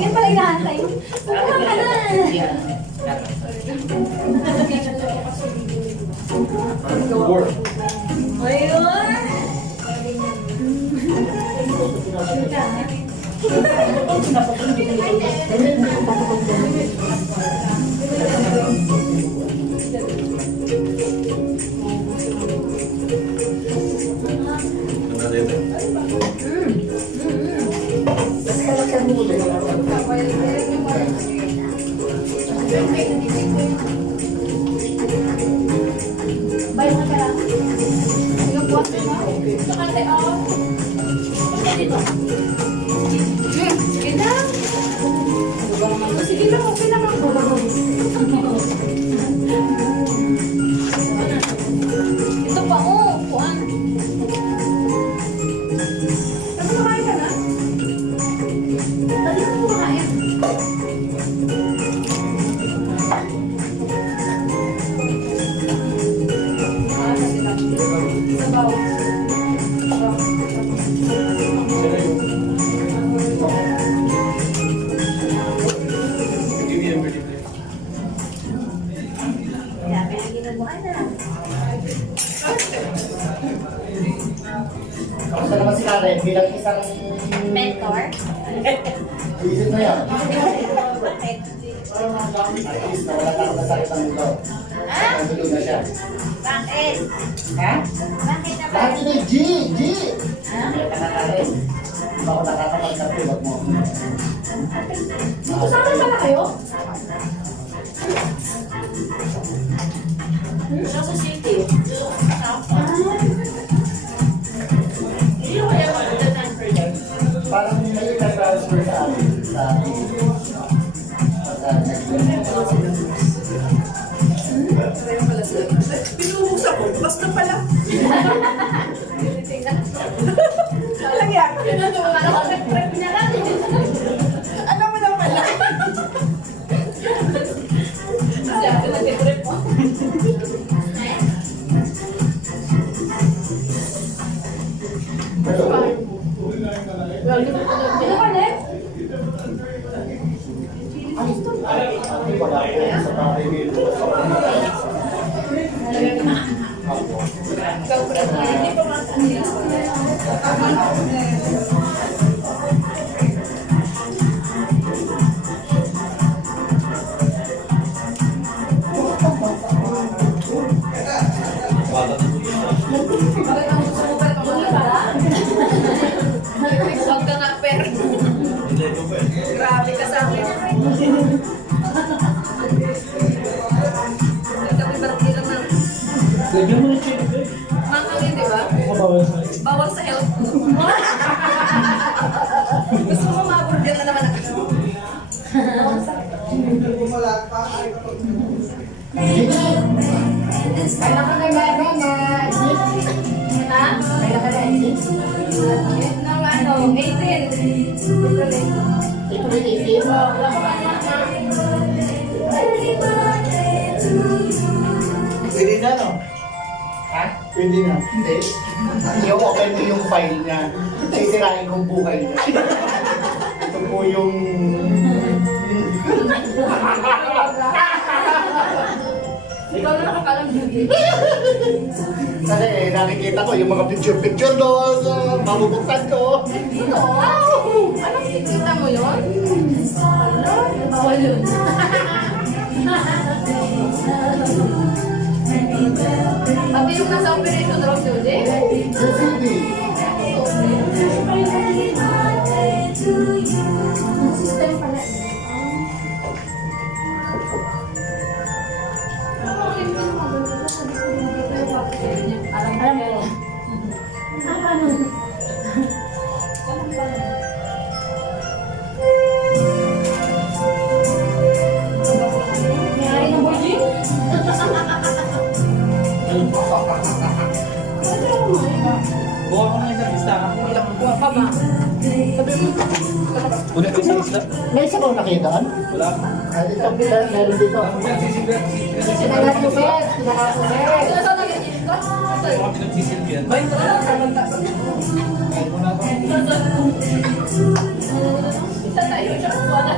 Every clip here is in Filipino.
Yan pala inahantay. Tulungan ka na. Ayun. Bayan ka lang. Yung buwan mo. Sakante, oh. Dito. Sige na. Sige lang, okay lang ako. Ito pa, oh. Kuan. Ano kumakain ka na? Dali ka kumakain. Kamusta naman si Karen bilang isang Mentor? isip na yan? Bakit? At least nawala na ako ng sakit ng ulo. Ah? Natulog na siya. Bakit? Ha? Bakit na ba? Lahat yun eh, G! G! Ha? Kaya ka na Karen. Hindi ako nakakapag-sabi, wag mo. Magkasama pala kayo? Siya sa city. Parang may transfer sa amin. Sa amin. Pinuhos ako, basta pala. Alam yan. Alam mo na pala. Ano ka, Nek? Huwag ka nga, per. Grabe ka sa akin. Nagkapibarti lang ng Lagyan mo na chili eh. mangangin, di ba? Mabawal sa akin. Bawal sa health mo. Gusto mo ma-burger na naman ako. Kailan ka nagano na Ha? Kailan ka na Nang ano, 18. Ito rin itin. Pwede na, no? Ha? Pwede na. Hindi. Yung open mo yung file niya. Sisirain kong buhay niya. Ito po yung... Ikaw na nakakalam yun. Kasi nakikita ko yung mga picture-picture doon. Mabubuksan ko. Anong kikita mo yun? Bawal yun. Pati yung nasa operation room yun, eh? Sa CD. System pala. Alam mo. Ano? May ng boy. Buka ko ng isang listahan. Buwa pa ba? Una, isa May isa bang nakita doon? Wala. Ito, meron dito. Pinakatubet. Pinakatubet. Sino sa nag-iinit ko? Mga pinagsisilbihan. Ay, muna ba? Isa tayo siya kuha na.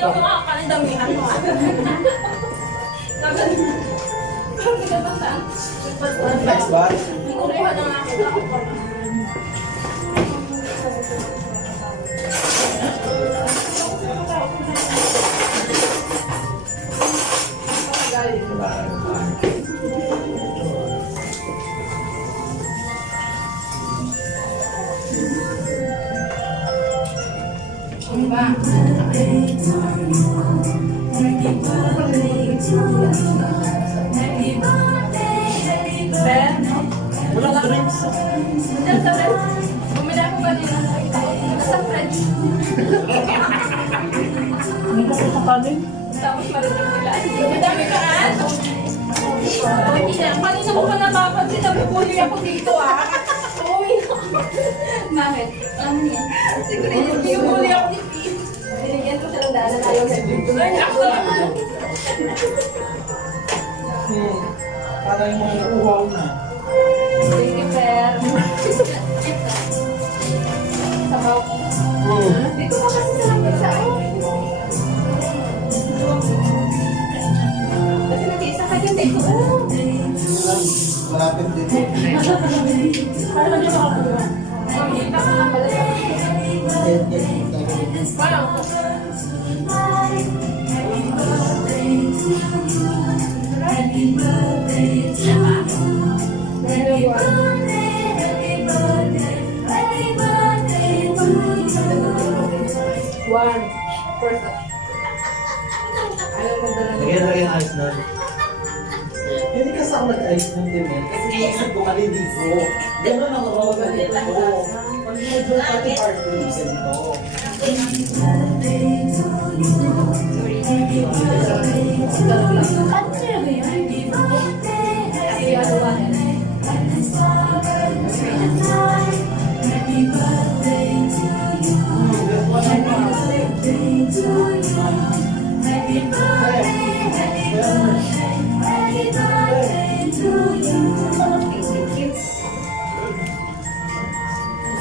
Yung mga kalendamihan mo. Next ba? Kukuha na nga ako. Ben? Walang drinks. Diyan sa Ben. Bumili ako kanina. Sa French. Ano ba sa kanin? Tapos marinig nila. Madami ka an? Kanina mo pa napapansin na bubuli ako dito ah. Uy. Bakit? Ano yan? Siguro yung bubuli ako ni Pete. Binigyan ko siya ng daan na ayaw sa dito. Ay, ako naman. Parang yung uhaw na. Sige, Per. Sabaw. Dito ka kasi sa lamesa. Kasi nag-iisa ka dyan dito. Malapit dito. Para ba niya makakuha? Kita ka lang pala. Parang. One. First. Ayaw magdala ng Lagyan ng ice na. Hindi kasama ng ice na din eh. Kasi iisip ko kaliligo. Ganun ang role na ito. Pag medyo pati party, ganito. Ano kaya ba yan? Kasi ano ba yan?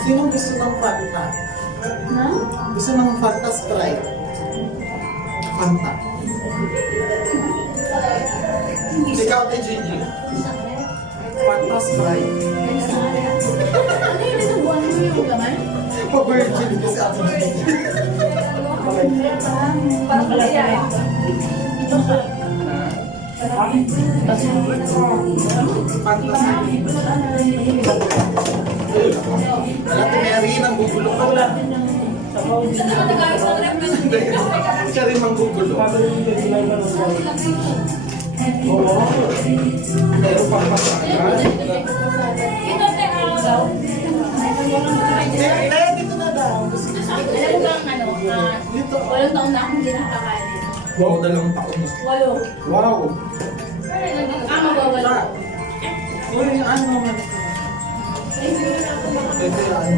Sino gusto ng Fanta? Ha? Gusto ng Fanta Sprite? Fanta. Ikaw kay Gigi. Fanta Sprite. Ano yun? Ito buwan mo yung laman? Pa-virgin kasi ako Gigi. Parang malaya eh. Fanta Sprite. Wala ti Mary, nanggugulo ka. Wala. Gusto naman nag-ayos ng rep na Siya rin manggugulo. Oo. Pero pampasakan. Ito, te, ano daw? Dito na daw. Alam mo bang ano? Dito. 8 taon na akong hindi nakakain. Wow, 2 taon na. 8. Wow. Magwawala. Uy, ano naman? Ito yan.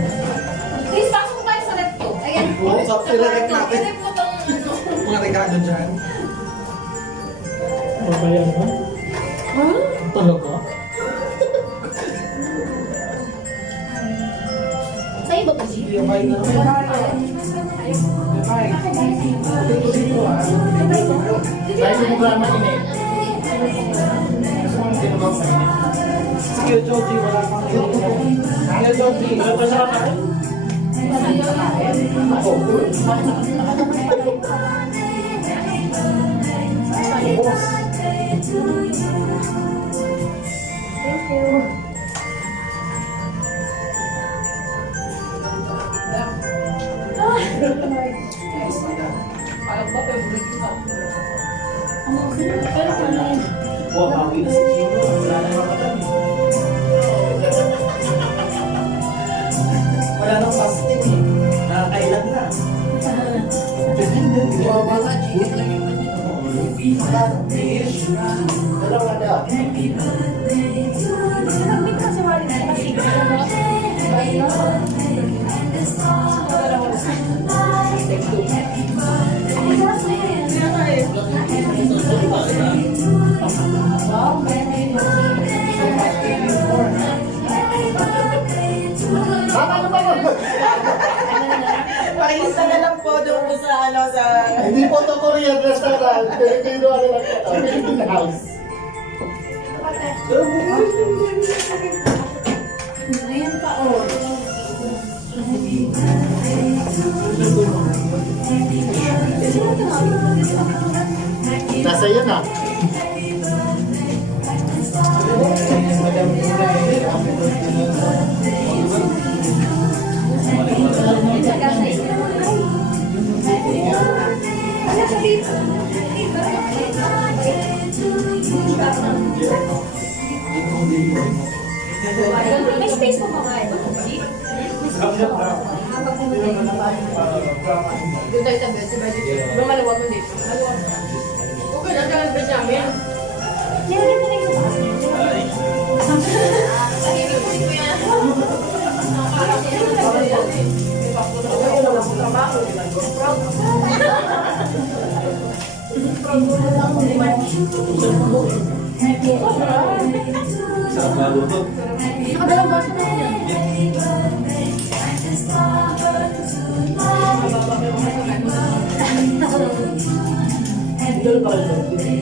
Please, pasok mo tayo sa rep ko. Ayan. Oo, sa pinarek natin. Rep mo tong ano. Mga regalo dyan. Babayan mo? Talaga? Sa'yo ba kasi? Hindi, okay na. Okay. Dito ah. Dahil mo programa ini. Gusto mo tinabang sa ini. Sige, Joji, wala pang ini. Sige, Joji. Wala pa siya kakain? Ako. Boss. Parang ba, favorite ko. Ano kasi? Pero ano yun? Wow, happy na si Chino. Wala na naman kami. Wala nang fasting eh. Nakakailan na. Wow, mga chicken lang yung fish. Dalawa na. Nagmit ka sa wali na kasi. Isa na lang po doon po sa ano sa... Hindi po ito Korean restaurant. Filipino ano lang ito. Filipino house. Ayan pa, oh. Nasa yan ah. May space po ba kayo? Doon tayo sa bed, si Buddy. Doon maluwag mo dito. Okay, lang ka ng bed namin. Nilagyan mo na yung sa taas. Nakikinig ko yan. Parang Sarap na luto. Nakadalang baso na yan.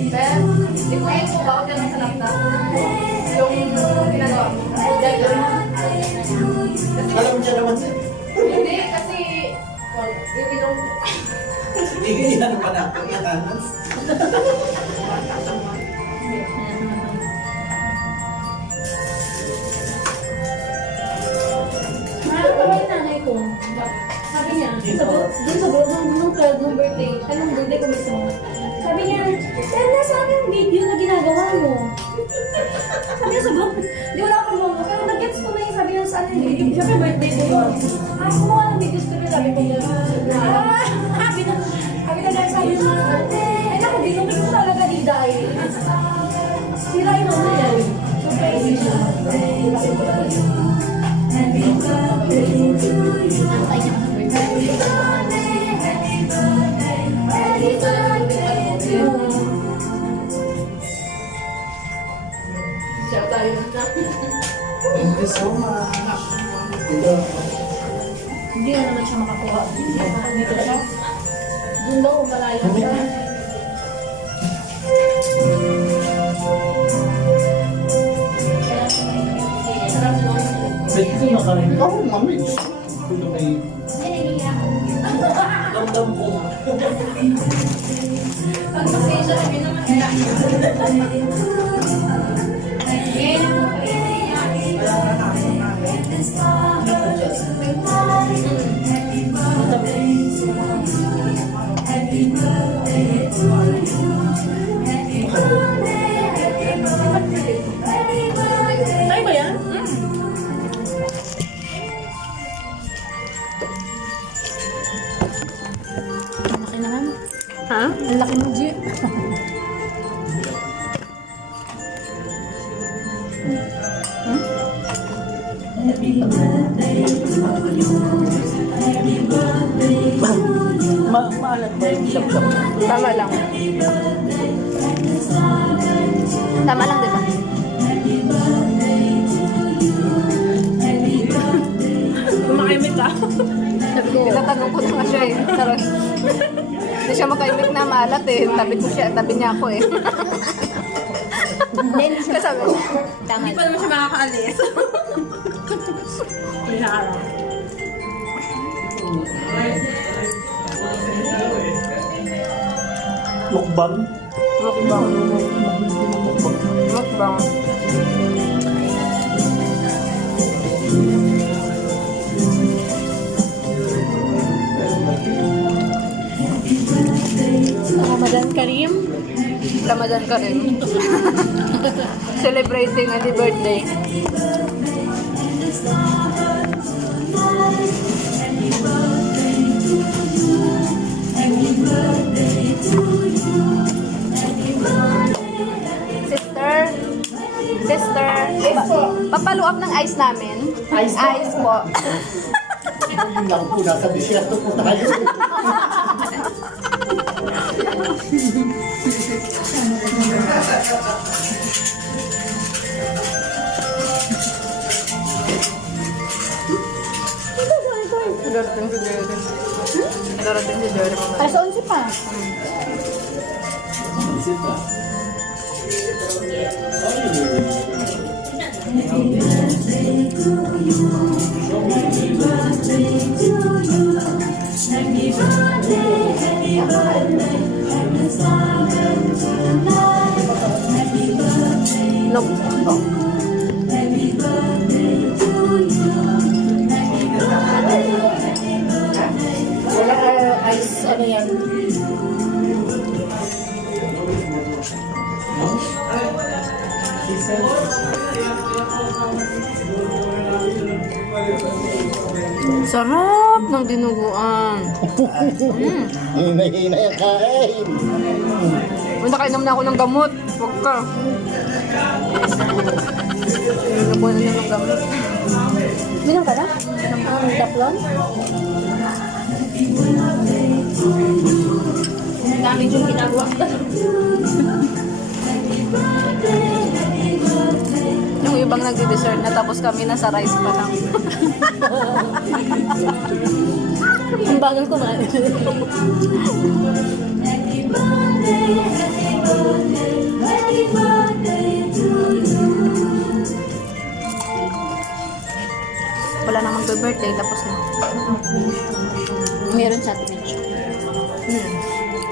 Ben, di ko yung kubaw dyan sa laptop. Yung ginagawa mo. Alam mo siya naman siya. Hindi, kasi yung ilong Hindi yan pa na ako yan. Nakakatawa yung nanay ko. Sabi niya, dun sa vlog nung 12 nung birthday, anong birthday ko mismo. Sabi niya, send na sa akin yung video na ginagawa mo. Sabi niya sa vlog, di wala akong vlog, pero nag-gets ko na yung sabi niya sa akin yung video. Siyempre birthday ko yun. Kumuha ng videos ko rin, sabi ko niya. Sabi na dahil sabi niya, ay naku, binumit ko talaga ni Dai. Sila yun ano yan. So crazy siya. siya tayo na. Thank you so much. Hindi na naman siya makakuha. Dito siya. Doon daw, malayo siya. Pwede ko nakarin. Oo, mami. Ito may damdam ko. Pag pasensya kami naman, kaya. Tayo ba yan? Ang laki naman. Ha? Ang laki mo, G. Maalat ba yung siyap-siyap? Tama lang. Tama lang, di ba? Kumakimik ka. Sabi ko, tinatanong ko na nga siya eh. Charot. Hindi siya makaimik na maalat eh. Tabi niya ako eh. Kasi sabi ko, Hindi pa naman siya makakaalis. Pinaka. Mukbang? mukbang. Mukbang. Ramadan Karim. Ramadan ka rin. Celebrating any birthday. Sister, papalo up ng ice namin. Ice po? Ice po. Yun lang po, nasa disyerto po tayo. Darating si Jerry. darating si Jerry mamaya. Alas 11 pa. Nope. Wala ice, ano yan? Sarap ng dinuguan. Hina-hina yung kain. Uy, nakainom na ako ng gamot. Huwag ka. Nabuhan na ng gamot. Minum ka na? Ang taplon? Ang dami yung ginagawa. Yung ibang nagdi-dessert na tapos kami nasa rice pa lang. Ang bagal kumain. Wala namang birthday tapos na. Meron sa Ate Beach.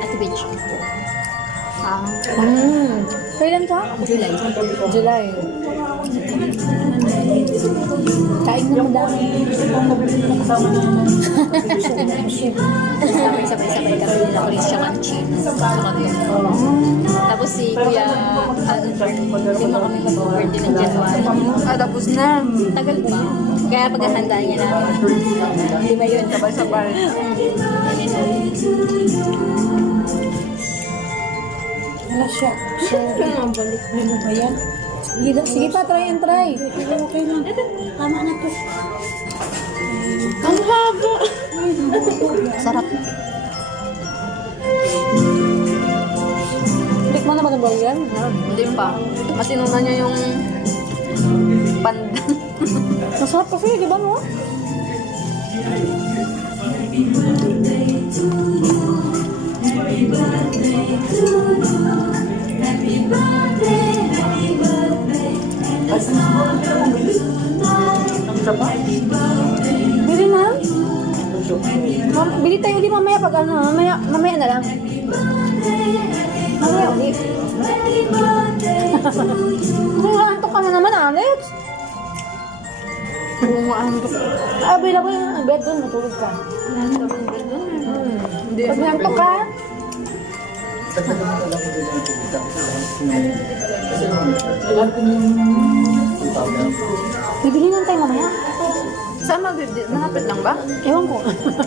Ate Beach. Ah. Kailan ka? July. July. Kain na mo dami. Sabay-sabay kami nila Christian at Chin. Tapos si Kuya, lima kami mag-birthday ng January. Ah, tapos na. Tagal pa. Kaya paghahandaan niya namin. Lima yun. Sabay-sabay. Wala siya. Ang balik mo ba yan? Sige pa, try and try. Okay lang. Tama na to. Ang haba. Sarap. Tikman naman ang bagyan. Hindi pa. Mas inuna niya yung pandan. Masarap kasi, di ba no? Bili na. Bili tayo ulit mamaya pag ano, mamaya na lang. Mamaya ulit. Antok ka na naman, Alex. Umaantok. Bila ko yung bed doon, matulog ka. Hindi. Pag nantok ka, bibili lang tayo mamaya. Saan mabibili? Malapit lang ba? Ewan ko.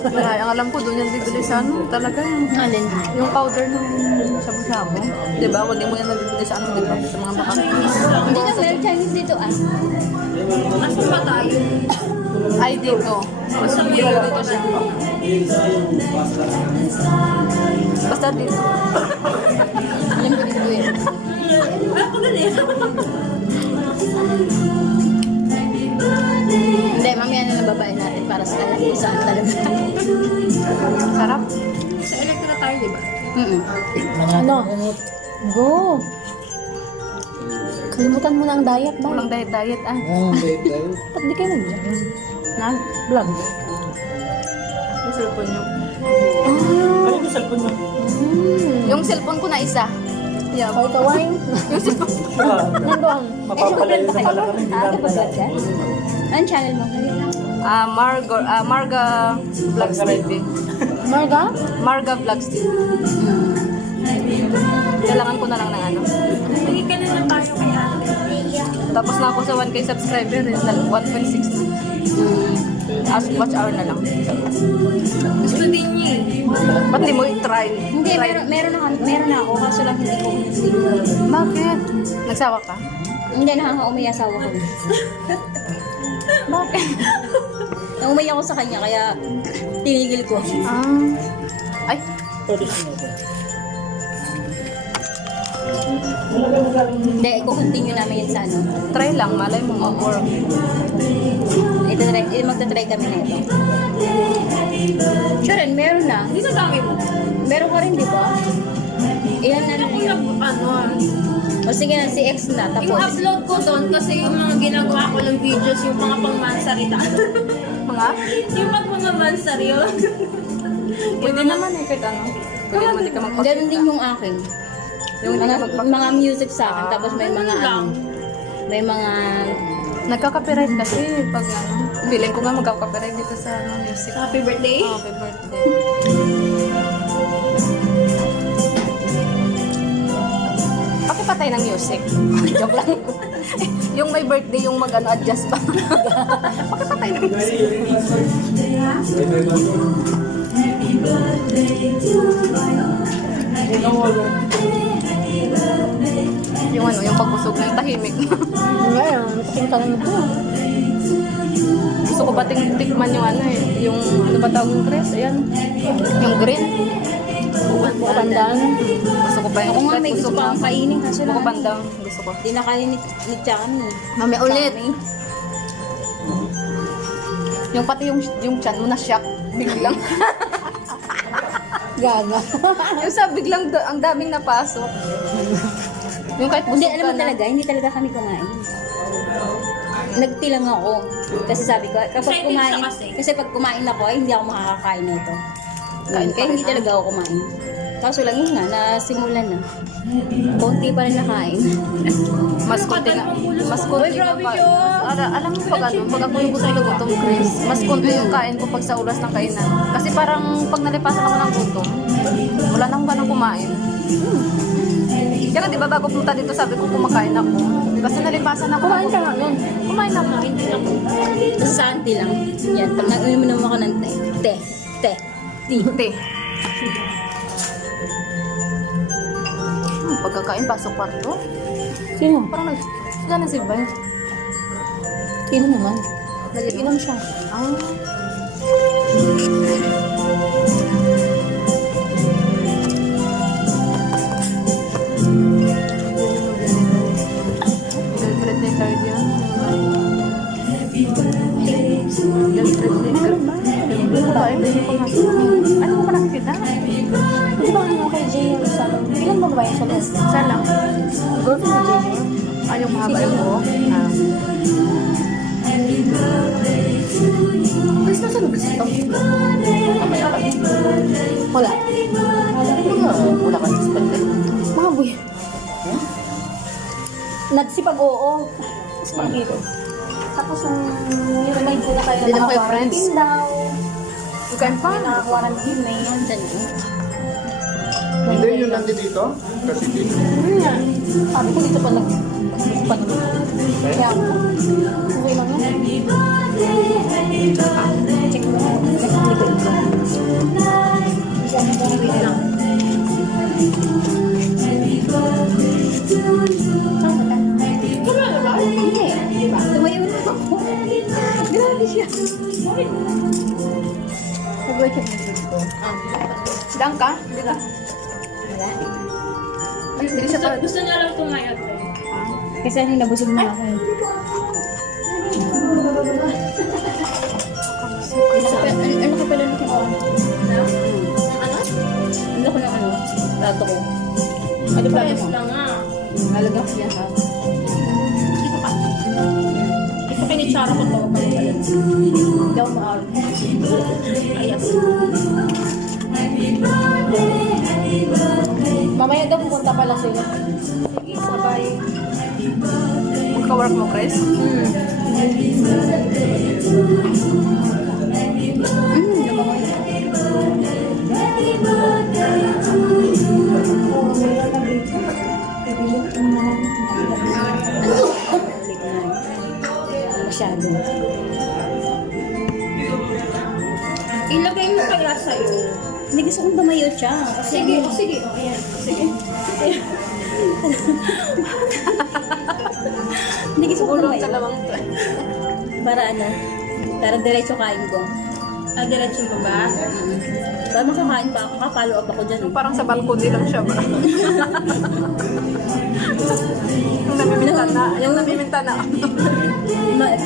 Wala, ang alam ko doon yung bibili sa ano. Talaga yung, Alin? yung powder ng shabu-shabu. Diba? Hindi mo yan nabibili sa ano, diba? Sa mga bakang. Hindi na meron Chinese dito ah. Nasaan ba tayo? Ay, dito. Mas dito siya. Basta dito. Alam ko dito eh. Hindi, mamaya na nababae natin para sa alam kung saan talaga. Sarap. Sa Electra tayo, diba? Ano? Go! Kalimutan mo na ang diet ba? Walang diet-diet ah. Ba't di kayo nag-vlog? Vlog? Yung cellphone nyo. Ano yung cellphone mo? Yung cellphone ko na isa. Yeah. Kaya kawain? Yung cellphone. Nandun. Mapapalayo sa pala kami. Hindi namin Vlog ka? Anong channel mo? Marga Vlogs TV. Marga? Marga Vlogs TV. Kailangan ko na lang ng ano. Hindi ka na lang tayo kaya. Tapos na ako sa 1K subscriber. 1.6 na. Watch hour na lang. Gusto din niya. Ba't di mo i-try? Hindi, meron na ako. Kaso lang hindi ko. Bakit? Nagsawa ka? Hindi, nakaka-umaya asawa ko. Bakit? Naumaya ako sa kanya, kaya tinigil ko. Ay, Hindi, i-continue namin yun sa ano. try lang. Malay mo mag-work. Magta-try kami na ito. Siya rin, meron na. Hindi sa dami mo. Meron ka rin, di ba? Ilan na Ako yun? O sige na, si X na. Yung Tapos, upload ko doon kasi yung mga ginagawa ko ng videos, yung mga pang-mansari na. mga? yung mga mansari yun. Pwede naman eh, kahit ano. Pwede naman di ka magpakita. Ganun din yung akin. Yung mga music sa akin, tapos may mga lang. may mga Nagka-copyright kasi pag ano, feeling ko nga magka-copyright dito sa ano, music. Happy birthday. Happy birthday. Pakipatay ng music. Joke lang. Yung may birthday, yung mag-ano, adjust pa. Pakipatay ng music. Yung ano, yung pagbusog ng tahimik. ngayon, pakita lang ito. Gusto ko pa tikman yung ano eh, yung ano ba tawag yung Chris? Ayan. Yung green. Pandang. Gusto ko pa yung Ako nga may gusto pa akong kainin kasi Buko bandang. Gusto ko. Di na kain ni Chami. Mami ulit. Yung pati yung chan mo na shock. Biglang. Gaga. yung sa biglang ang daming napasok. Yung kahit busog Hindi, ka alam mo na. talaga, hindi talaga kami kumain. Nagtilang ako. Kasi sabi ko, kapag Excited kumain, siya kasi. kasi pag kumain ako, ay hindi ako makakakain na ito. Kain pa Kaya rin, hindi talaga ako kumain. Kaso lang yun nga, nasimulan na. Konti pa rin nakain. Mas konti nga. Mas konti Uy, nga grabe pa. yun. Alam mo pag ano, pag ako yung gusto na gutom, Chris, mas konti yung kain ko pag sa oras ng kainan. Kasi parang pag nalipasan ako ng gutom, wala nang ba nang kumain. Kaya di ba bago punta dito sabi ko kumakain ako. Kasi nalipasan ako. Kumain ka nga nun. Kumain ako. Basta sa auntie lang. Yan, pag nag-unom naman ako ng te. Tinte. Pagkakain, pasok kwarto. Sino? Parang sila na si Bay. Sino naman? Nag-inom siya. Ah. Birthday card yan. Birthday card ba? Hindi ko ba? Hindi ko nga. Ano mo pa nakikita? Di ba ano kay Jay yung sa... Ilan ba ba yung sa loob? Saan lang? Girlfriend ni Jay yun? Ah, yung mahaba yung buhok? Ah. Chris, nasa loob ito? Wala. Wala ka suspended. Mga buya. Nagsipag-oo. Dito. Tapos niremind ko na kayo Hindi naman kayo friends? quarantine daw. You can May find. naka-quarantine na yun. Diyan yun. Hindi, yun nandito dito. Kasi dito. Yan. Sabi ko dito pa Kaya ako. Okay lang yan. Check mo. Check mo ko ito. Wait lang. Wala na ba? Hindi. Tumayo na ako. Grabe siya. Nag-check mo dito. Sidang ka? Hindi ka. Wala. Hindi siya pa. Gusto niya lang tumayot eh. Kasi ano, nabusog na ako eh. Ano ka pala nito? Ano? Ano ko ng ano? Plato ko. Ano plato Press mo? lang nga. Nalagyan ko yan ha. Dito ka. Ito kinitsara ko to. Hindi ako maaari. Ayas. Mamaya daw pupunta pala sila. Sige, sabay. Magka-work mo, Chris? Masyado. Ilagay mo kaya sa'yo. Hindi gusto kong tumayo siya. Kasi Sige, sige. Oh, ayan. Sige. Hindi gusto kong Ulong tumayo. ka lamang to. Para ano? Para diretso kain ko. Ah, diretso mo ba? Para makakain pa ako. Follow up ako dyan. Parang sa balcony lang siya ba? Yung namiminta na. Yung namiminta na.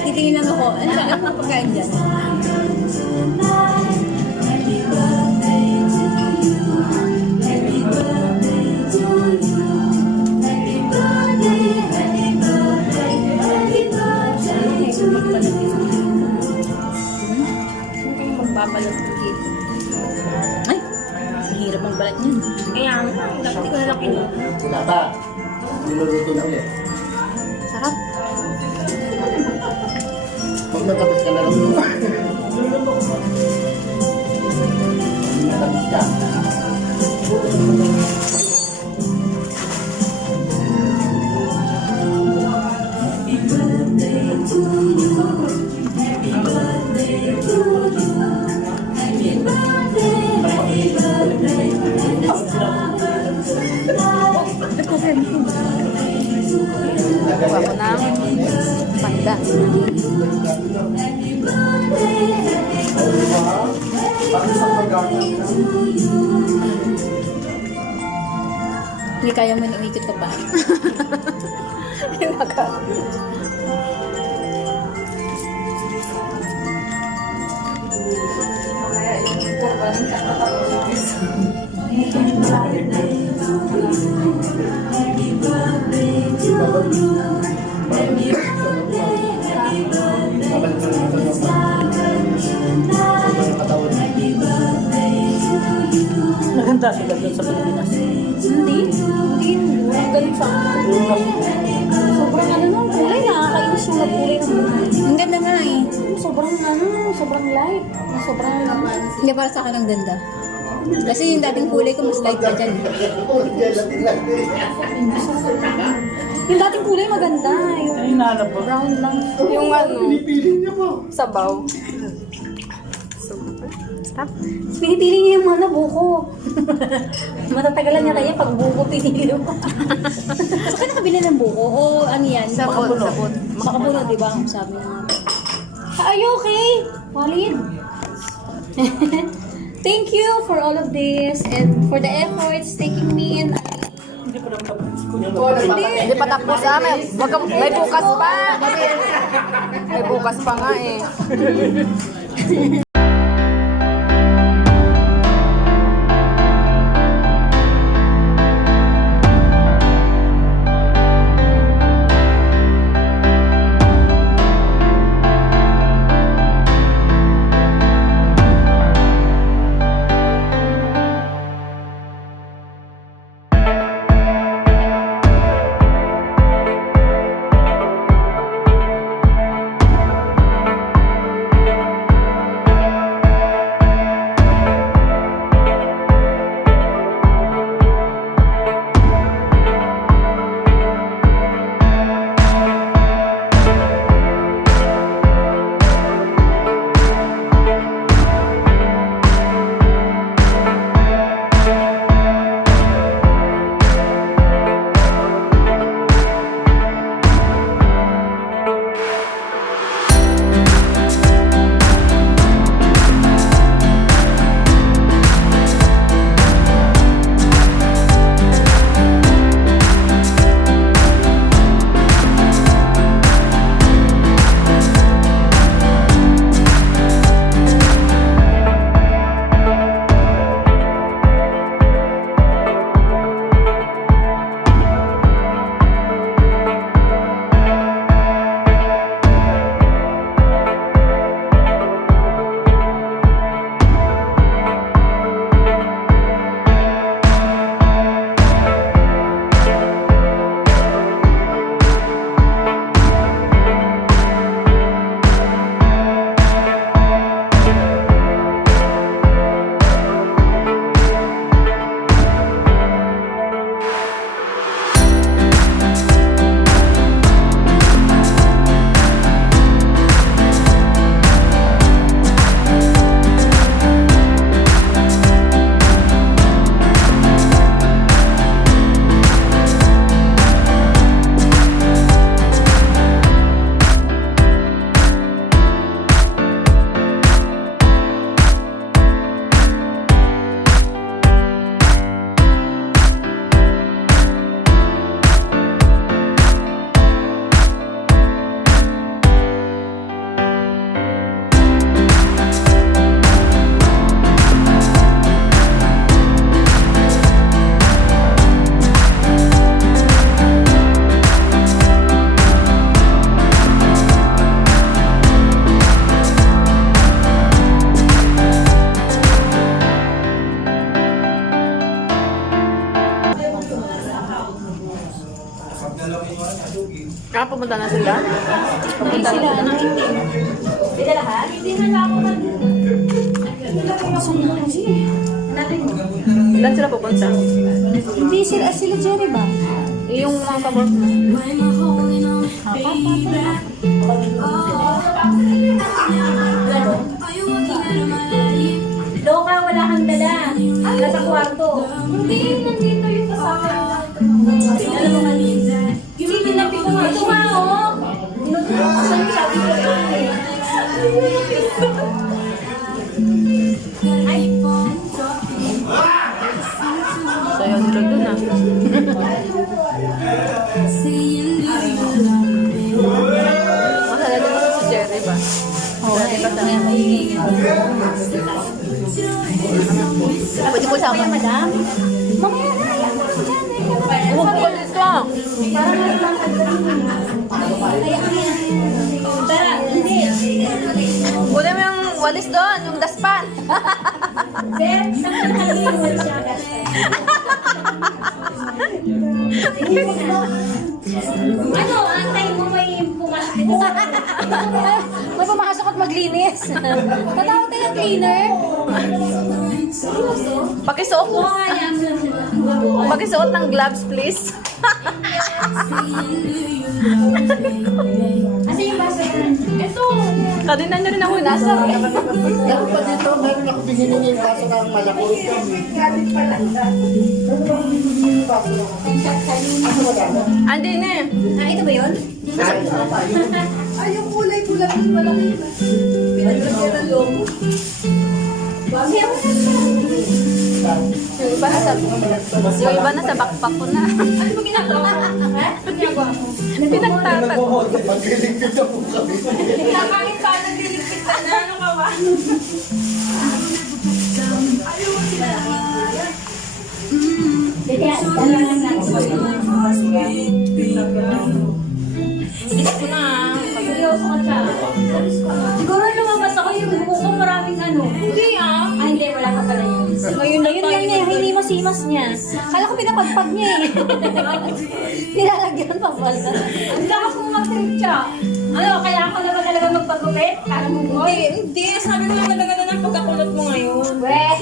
Titingin lang ako. Ano ba? Ano pagkain dyan? magbalot yun. Sino kayo magbabalot ng cake? Ay, ang hirap magbalot niyan. Kaya nga, dati ko nalaki no. Wala pa. Niluluto na ulit. Sarap. Pag natapos ka na lang. Natapos ka. Gawa ko ng panda. Hindi kaya mo umikot ka pa. Naka. Naganda sila doon sa Pilipinas. Hindi. Ang galing sa akin. Sobrang ano nung kulay, nakakainis yung nagkulay ng buhay. Ang ganda nga eh. Sobrang light. Sobrang laman. Hindi para sa akin ang ganda. Kasi yung dating kulay ko mas light pa dyan. Yung dating kulay maganda. Yung Ay, hinahanap ko. brown lang. Yung ano, Pinipili niya po. sabaw. Stop. Pinipili niya yung mga buko. Matatagalan niya kaya pag buko pinili mo. So, ka nakabili ng buko? O ano yan? Sabon, sabon. Makabuno, di ba? Sabi nga. Are you okay? Walid? Thank you for all of this and for the efforts taking me in. Hindi pa naman tapos. Hindi pa tapos ah. May bukas pa. May bukas pa nga eh. pumunta na sila? Hindi sila, ano, hindi. Sila lahat? Hindi na ako mag... Ilan sila pupunta? Hindi sila, sila Jerry ba? Yung mga kawork mo. Loka, wala kang dala. Nasa kwarto. Hindi, nandito yung kasama. Alam mo nga, hindi tinabi ko nga. Ito nga, oh. Sabi ko eh. Ay, Sayaw nila dun ah. Masala din ako si Jerry ba? oo, Pwede po sama. madam. Mamaya na, ayaw mo dyan. Huwag ko dito. Parang naglatag ka rin. Kaya tara, hindi. Kunin mo yung walis doon, yung daspan. Sir, saan ka yung wala siya agad? Ano, antay mo may pumasok dito sa... May pumasok at maglinis. Tatawag tayo ng cleaner. Pakisuot mo. Pakisuot ng gloves, please. Asa yung baso yan? Ito. Kanina na rin ako nasa. Meron pa dito, meron ako binili yung baso ng malaki. Galit pa lang. Meron ako binili yung baso ng ano wala na? Andi na eh. Ah, ito ba yun? Ay, yung kulay pula yung malaki. Pinaglagyan ng logo. Siya mo Yung iba na sa backpack ko na. Ano ba ginagawa mo? Ha? Ano ginagawa mo? Pinagtatag. Magliligpit ako kami. Kakain ka, nagliligpit na. Ano ka ba? Kaya, dala lang natin. Gusto na. Seryoso ka siya. Siguro lumabas ako yung buko ko maraming ano. Hindi ah. Ah, hindi. Wala ka pala yun. Ngayon lang niya. Hindi mo simas niya. Kala ko pinapagpag niya eh. Nilalagyan pa pala. Ang lakas mo mag-trip siya. Ano, kaya ako naman talaga magpagupit? Kala mo boy? Hindi. Sabi ko lang talaga na ng pagkakulot mo ngayon. Weh.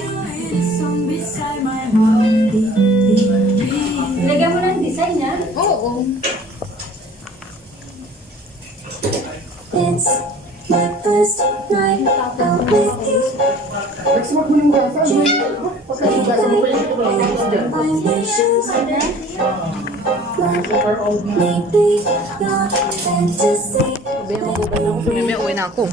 Lagyan mo ng design ha? Oo. It's my first night out with you. Next month mo yung gasa. Pagkakagasa mo pa yung ito. Violations maybe your fantasy. Sabi mo ko ba na ako? May uwi na ako.